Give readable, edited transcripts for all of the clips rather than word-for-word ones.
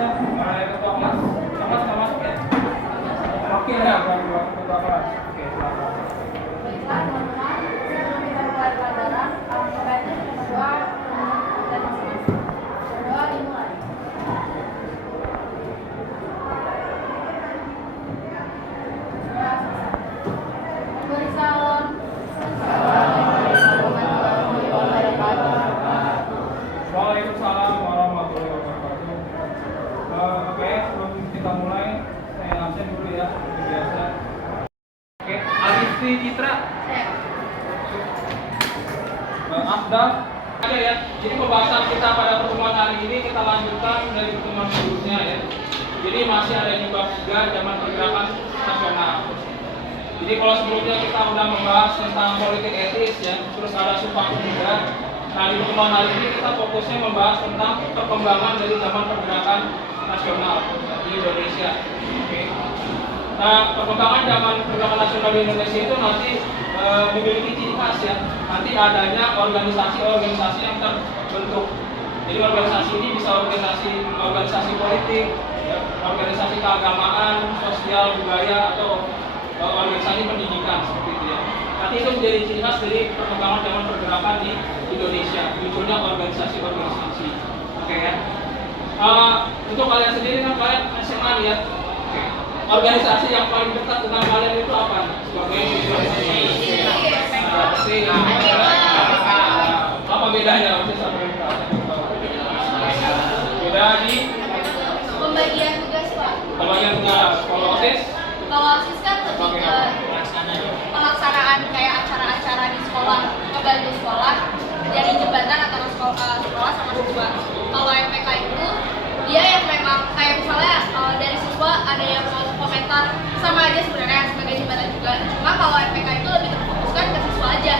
kelasnya, ketua kelas, kelas nggak masuk ya? Oke ya, buat ketua kelas. Oke, silakan. Sebelum kita mulai pelajaran, sebaiknya kita berdoa dan masing-masing. Berdoa dimulai. Beri salam. Waalaikumsalam warahmatullahi wabarakatuh. Oke, sebelum kita mulai, saya absen dulu ya, seperti biasa. Oke, Adisti Citra, Afdal, ada ya. Jadi pembahasan kita pada pertemuan hari ini kita lanjutkan dari pertemuan sebelumnya ya. Jadi masih ada di bab 3 zaman pergerakan nasional. Jadi kalau sebelumnya kita udah membahas tentang politik etis ya, terus ada Sumpah Pemuda. Nah di pertemuan hari ini kita fokusnya membahas tentang perkembangan dari zaman pergerakan nasional di Indonesia. Oke. Nah perkembangan zaman pergerakan nasional di Indonesia itu nanti memiliki ciri khas ya. Nanti adanya organisasi-organisasi yang terbentuk. Jadi organisasi ini bisa organisasi politik, ya, organisasi keagamaan, sosial, budaya atau organisasi pendidikan seperti itu ya. Nanti itu menjadi ciri khas dari perkembangan zaman pergerakan di Indonesia, munculnya organisasi-organisasi. Oke ya. Untuk kalian sendiri kan kalian SMA ya. Oke. Organisasi yang paling dekat dengan kalian itu apa? Sebagai apa bedanya beda di Pembagian tugas, Pak. pembagian tugas. Kalau OSIS Kan lebih ke pelaksanaan kayak acara-acara di sekolah, ngebantu sekolah dari jembatan antara sekolah sama siswa. Kalau MPK itu dia yang memang kayak misalnya dari siswa ada yang mau komentar, sama aja sebenarnya sebagai jembatan juga. Cuma kalau MPK itu lebih terfokuskan ke siswa aja.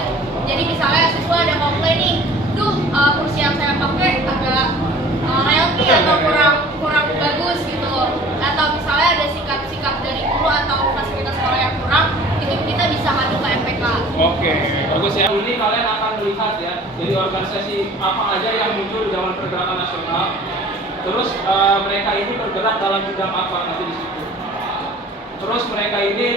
Jadi misalnya siswa ada komplain nih, kursi yang saya pakai agak healthy atau kurang bagus gitu, atau misalnya ada sikap dari guru atau fasilitas sekolah yang kurang, itu kita bisa ngadu ke MPK. Oke, bagus ya. Ini kalian akan melihat ya, jadi organisasi apa aja yang muncul di zaman pergerakan nasional. Terus mereka ini bergerak dalam bidang apa nanti di situ. Terus mereka ini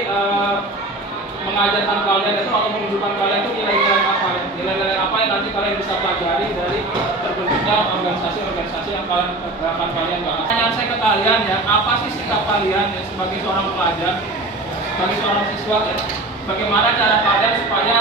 mengajarkan kalian itu atau menunjukkan kalian itu nilai-nilai apa ya? Nilai-nilai apa yang nanti kalian bisa pelajari dari terbentuknya organisasi-organisasi yang akan kalian bahas. Pertanyaan saya ke kalian ya, apa sih sikap kalian ya sebagai seorang pelajar, sebagai seorang siswa ya? Bagaimana cara kalian supaya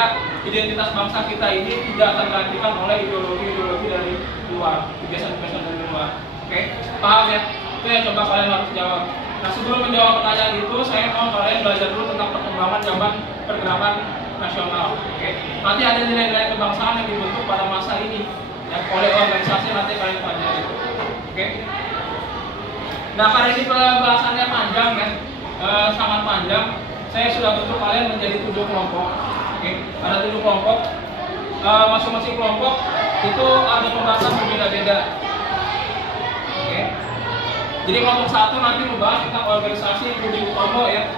identitas bangsa kita ini tidak tergantikan oleh ideologi-ideologi dari luar, kebiasaan-kebiasaan dari luar. Oke, paham ya? Itu yang coba kalian harus jawab. Nah sebelum menjawab pertanyaan itu, saya mau kalian belajar dulu tentang perkembangan zaman pergerakan nasional. Oke, nanti ada nilai-nilai kebangsaan yang dibentuk pada masa ini ya, oleh organisasi nanti kalian pelajari. Oke. Nah karena ini pembahasannya panjang ya, sangat panjang. Saya sudah bentuk kalian menjadi 7 kelompok. Oke, ada 7 kelompok. Masing-masing kelompok itu ada pembahasan berbeda-beda. Oke. Jadi kelompok 1 nanti membahas tentang organisasi Budi Utomo ya.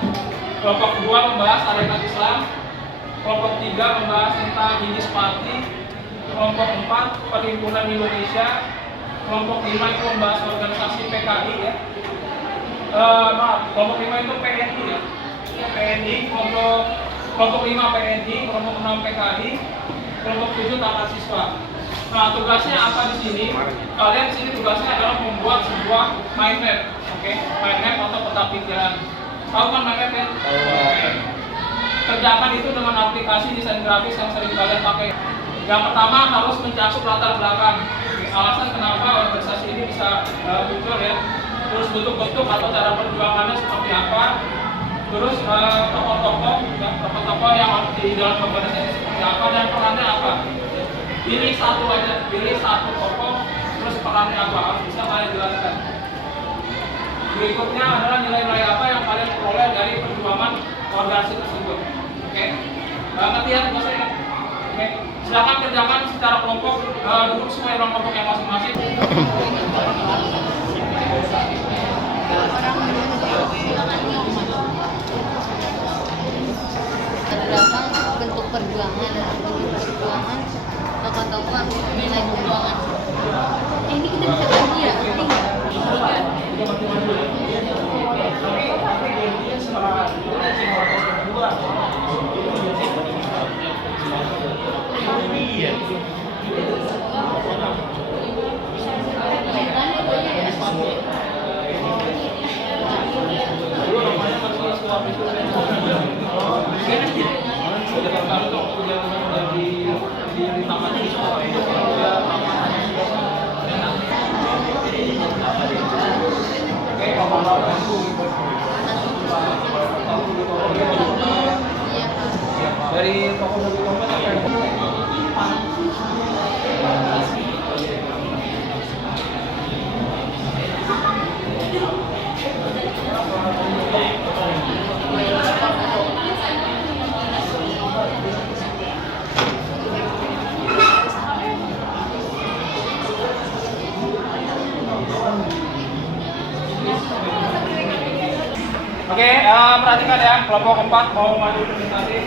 Kelompok 2 membahas Tarekat Islam. Kelompok 3 membahas tentang Hindis Party. Kelompok 4 Perhimpunan Indonesia. Kelompok 5 itu membahas organisasi PKI ya. Kelompok 5 itu PNI ya. PNI, kelompok 5 PNI, kelompok 6 PKI, kelompok 7 Takat Siswa. Nah, tugasnya apa di sini? Kalian di sini tugasnya adalah membuat sebuah mind map, oke? Mind map atau peta pikiran. Tahu kan mind map ya? Kerjakan itu dengan aplikasi desain grafis yang sering kalian pakai. Yang pertama harus mencakup latar belakang. Alasan kenapa organisasi ini bisa muncul ya. Terus bentuk-bentuk atau cara perjuangannya seperti apa. Terus tokoh-tokoh yang di dalam organisasi seperti apa dan perannya apa. Pilih satu aja, pilih satu tokoh, terus perannya apa, harus bisa kalian jelaskan. Berikutnya adalah nilai-nilai apa yang kalian peroleh dari perjuangan organisasi tersebut. Oke, ngerti ya tugasnya? Oke, silakan kerjakan secara kelompok, duduk semua dalam kelompok yang masing-masing. Berapa bentuk perjuangan tokoh-tokoh nilai perjuangan. Ini kita bisa bagi ya, 3. Dari toko mobil kompas apa yang Oke, perhatikan ya, kelompok 4 mau maju presentasi.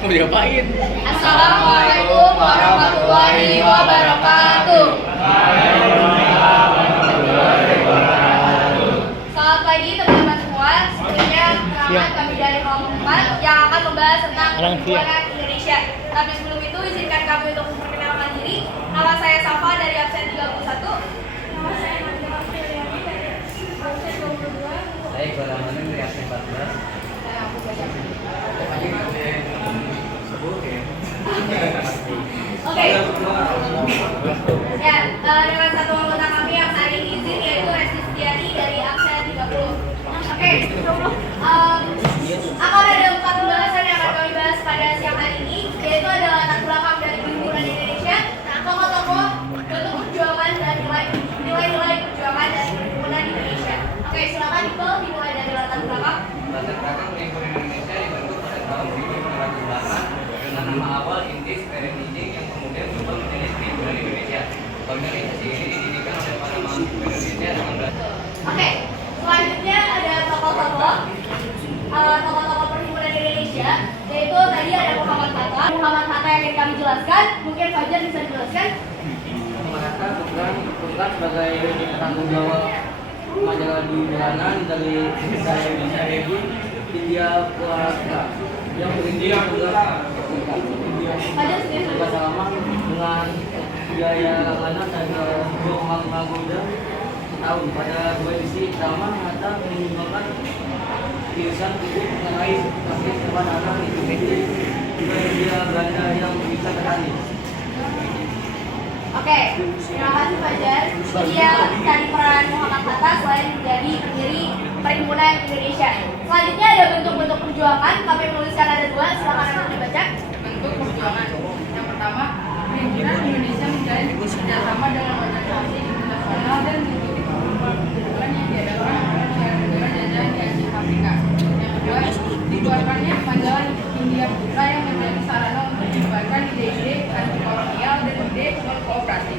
Mau diapain? Assalamualaikum warahmatullahi wabarakatuh. Selamat pagi teman-teman semua. Sebelumnya perkenalkan kami dari kelompok 4 yang akan membahas tentang perhimpunan Indonesia. Tapi sebelum itu izinkan kami untuk memperkenalkan diri. Nama saya Safa dari absen 31. Nama saya Nadia Filiani dari absen 22. Saya Iqbal Ramadan dari absen 14. Oke. Ya, dengan satu anggota kami yang hari ini izin yaitu Resti Setiani dari absen 30. Oke. Akan ada 4 pembahasan yang akan kami bahas pada siang hari ini, yaitu adalah latar belakang dari perhimpunan Indonesia, tokoh-tokoh, bentuk perjuangan dan nilai-nilai perjuangan dari perhimpunan Indonesia. Oke, silakan Iqbal dimulai dari latar belakang. Latar belakang perhimpunan Indonesia dibentuk pada tahun 1908 dengan nama awal Intis Perenijing yang kemudian berubah menjadi Perhimpunan Indonesia. Organisasi ini didirikan oleh para mahasiswa Indonesia dengan Oke, selanjutnya ada tokoh-tokoh perhimpunan Indonesia, yaitu tadi ada Muhammad Hatta. Muhammad Hatta yang ingin kami jelaskan, mungkin Fajar bisa dijelaskan. mereka bukan sebagai tanggung jawab majalah di bulanan dari India Warta yang berindia Fajar sendiri. bersama dengan biaya langganan dan 2,5 tahun pada 2 edisi pertama Hatta mengembangkan irisan publik mengenai kasus hewan anak Indonesia juga India Belanda yang bisa tertani. Oke, terima kasih Fajar. Dia tadi peran Muhammad Hatta selain menjadi pendiri Perhimpunan Indonesia. Selanjutnya ada bentuk-bentuk perjuangan. Kami menuliskan ada 2. Silakan untuk dibaca. Bentuk perjuangan. Yang pertama, Perhimpunan Indonesia menjalin kerjasama dengan organisasi internasional dan mengikuti perkumpulan yang diadakan oleh negara-negara jajahan di Asia Afrika. Yang kedua, dikeluarkannya majalah India Putra yang menjadi sarana untuk menyebarkan ide-ide anti kolonial dan ide kooperasi.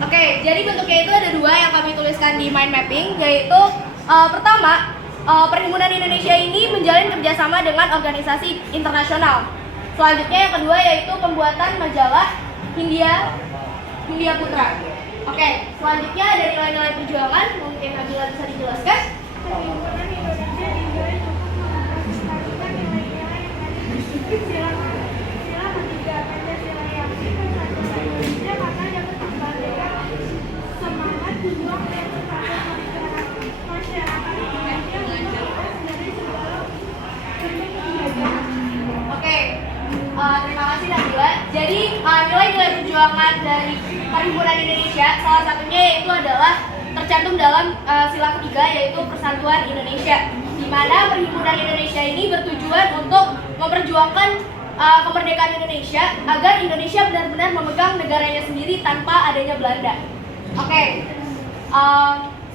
Oke, jadi bentuknya itu ada 2 yang kami tuliskan di mind mapping, yaitu pertama, Perhimpunan Indonesia ini menjalin kerjasama dengan organisasi internasional. Selanjutnya yang kedua yaitu pembuatan majalah India Putra. Oke, selanjutnya ada nilai-nilai perjuangan, mungkin Nabila bisa dijelaskan. Perhimpunan Indonesia dinilai cukup mengaplikasikan nilai-nilai yang ada di sila ketiga Pancasila yang mempersatukan Indonesia karena dapat membangkitkan semangat juang dan kebenekaan masyarakat Indonesia bebas dari segala bentuk penjajahan. Oke, terima kasih Nabila. Jadi nilai-nilai perjuangan dari Perhimpunan Indonesia salah satunya yaitu adalah tercantum dalam sila ketiga yaitu Persatuan Indonesia, di mana Perhimpunan Indonesia ini bertujuan untuk memperjuangkan kemerdekaan Indonesia agar Indonesia benar-benar memegang negaranya sendiri tanpa adanya Belanda. Oke,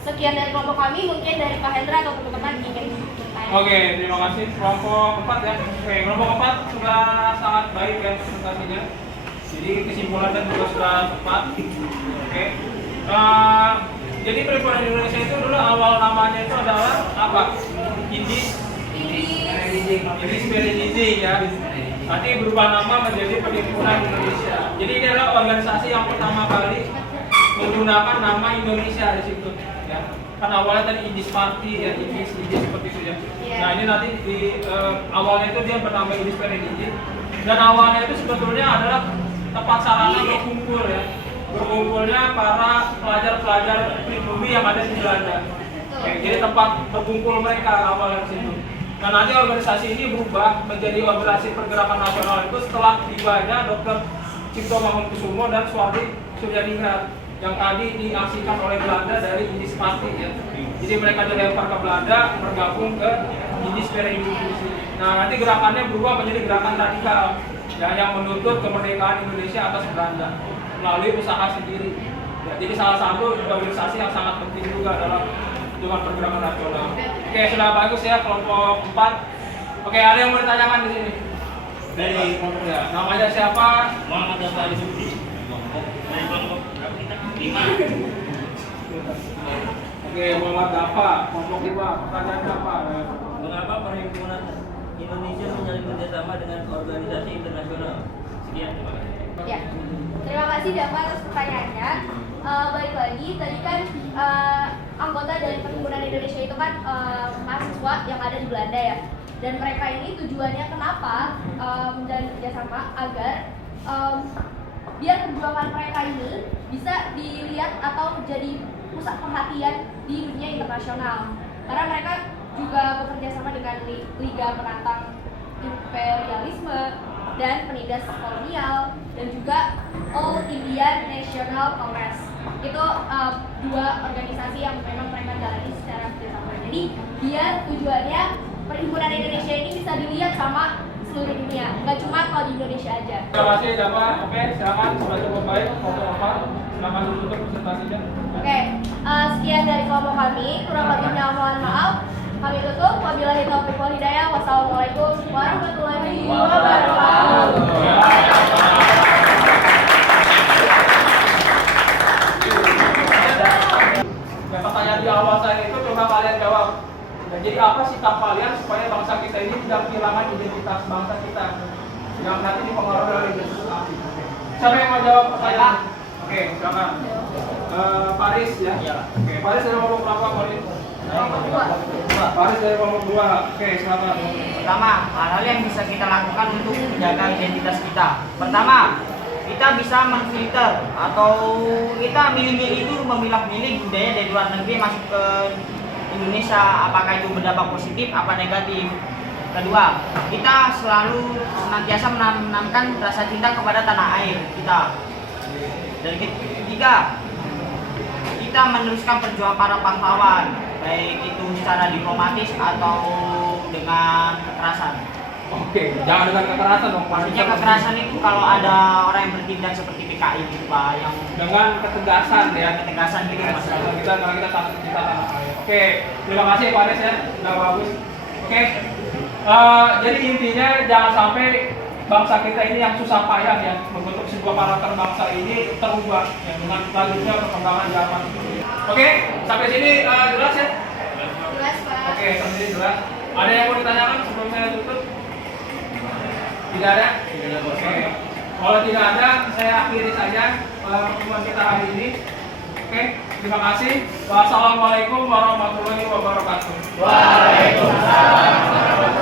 sekian dari kelompok kami, mungkin dari Pak Hendra atau teman-teman ingin bertanya. Oke, terima kasih kelompok 4 ya. Oke, kelompok 4 sudah sangat baik ya presentasinya. Jadi kesimpulannya juga sudah tepat. Oke. Jadi Perhimpunan Indonesia itu dulu awal namanya itu adalah apa? Indis Perenijing ya. Nanti berubah nama menjadi Perhimpunan Indonesia. Jadi ini adalah organisasi yang pertama kali menggunakan nama Indonesia di situ. Ya. Kan awalnya tadi Indis Party ya, Indis seperti itu ya. Nah ini nanti di awalnya itu dia bernama Indis Perenijing. Dan awalnya itu sebetulnya adalah tempat sarana berkumpul ya. Berkumpulnya para pelajar-pelajar pribumi yang ada di Belanda. Oke, jadi tempat berkumpul mereka awalnya di situ. Nah nanti organisasi ini berubah menjadi organisasi pergerakan nasional itu setelah tibanya Dr. Cipto Mangunkusumo dan Suhardi Suryaningrat. yang tadi diaksikan oleh Belanda dari Indis Pasti ya. Jadi mereka dilempar ke Belanda, bergabung ke Indis Perevolusi. Nah, nanti gerakannya berubah menjadi gerakan radikal ya, yang menuntut kemerdekaan Indonesia atas Belanda melalui usaha sendiri. Ya, jadi salah satu organisasi yang sangat penting juga dalam perjuangan pergerakan nasional. Oke, sudah bagus ya kelompok 4. Oke, ada yang mau ditanyakan di sini? Dari kelompok ya. Namanya siapa? Muhammad Dafari Subdi. Dari kelompok berapa kita? 5. Oke, Muhammad Dafa, kelompok 5. Pertanyaannya apa? Mengapa Perhimpunan Indonesia menjalin kerjasama dengan organisasi internasional? Sekian, terima kasih. Ya, terima kasih Dava atas pertanyaannya. Balik lagi, tadi kan anggota dari Perhimpunan Indonesia itu kan mahasiswa yang ada di Belanda ya. Dan mereka ini tujuannya kenapa menjalin kerjasama agar biar perjuangan mereka ini bisa dilihat atau menjadi pusat perhatian di dunia internasional. Karena mereka juga bekerja sama dengan Liga Penantang Imperialisme dan Penindas Kolonial dan juga All Indian National Congress. Itu dua organisasi yang memang mereka jalani secara kerjasama. Jadi biar tujuannya Perhimpunan Indonesia ini bisa dilihat sama seluruh dunia, nggak cuma kalau di Indonesia aja. Terima kasih Dafa. Oke, silakan sudah cukup baik kelompok 4. Silakan tutup presentasinya. Oke, sekian dari kelompok kami. Kurang lebihnya mohon maaf. Kami tutup. Wabillahi taufiq wal hidayah. Wassalamualaikum warahmatullahi wabarakatuh. Ya, pertanyaan di awal saya itu coba kalian jawab. Ya, jadi apa sikap kalian supaya bangsa kita ini tidak kehilangan identitas bangsa kita yang nanti dipengaruhi oleh identitas asing? Siapa yang mau jawab pertanyaan? Oke, silakan. Paris ya. Oke, Paris dari kelompok berapa, Paris? Paris dari kelompok 2. Oke, silakan. Pertama, hal-hal yang bisa kita lakukan untuk menjaga identitas kita. Pertama, kita bisa menfilter atau kita milih-milih itu memilah-milih budaya dari luar negeri masuk ke Indonesia, apakah itu berdampak positif apa negatif. Kedua, kita selalu senantiasa menanamkan rasa cinta kepada tanah air kita. Dan ketiga, kita meneruskan perjuangan para pahlawan, baik itu secara diplomatis atau dengan kekerasan. Oke, jangan dengan kekerasan dong. Maksudnya kekerasan itu kalau ada orang yang bertindak seperti PKI gitu Pak, yang dengan ketegasan ya. ketegasan gitu Mas. Kita karena kita takut kita tanah air. Oke, terima kasih Pak Anies ya, sudah bagus. Oke, jadi intinya jangan sampai bangsa kita ini yang susah payah ya membentuk sebuah karakter bangsa ini terubah ya, dengan lanjutnya perkembangan zaman. Oke, sampai sini jelas ya? Jelas Pak. Oke, sampai sini jelas. Ada yang mau ditanyakan sebelum saya tutup? Tidak ada? Oke. Kalau tidak ada, saya akhiri saja pertemuan kita hari ini. Oke, terima kasih. Wassalamualaikum warahmatullahi wabarakatuh. Waalaikumsalam.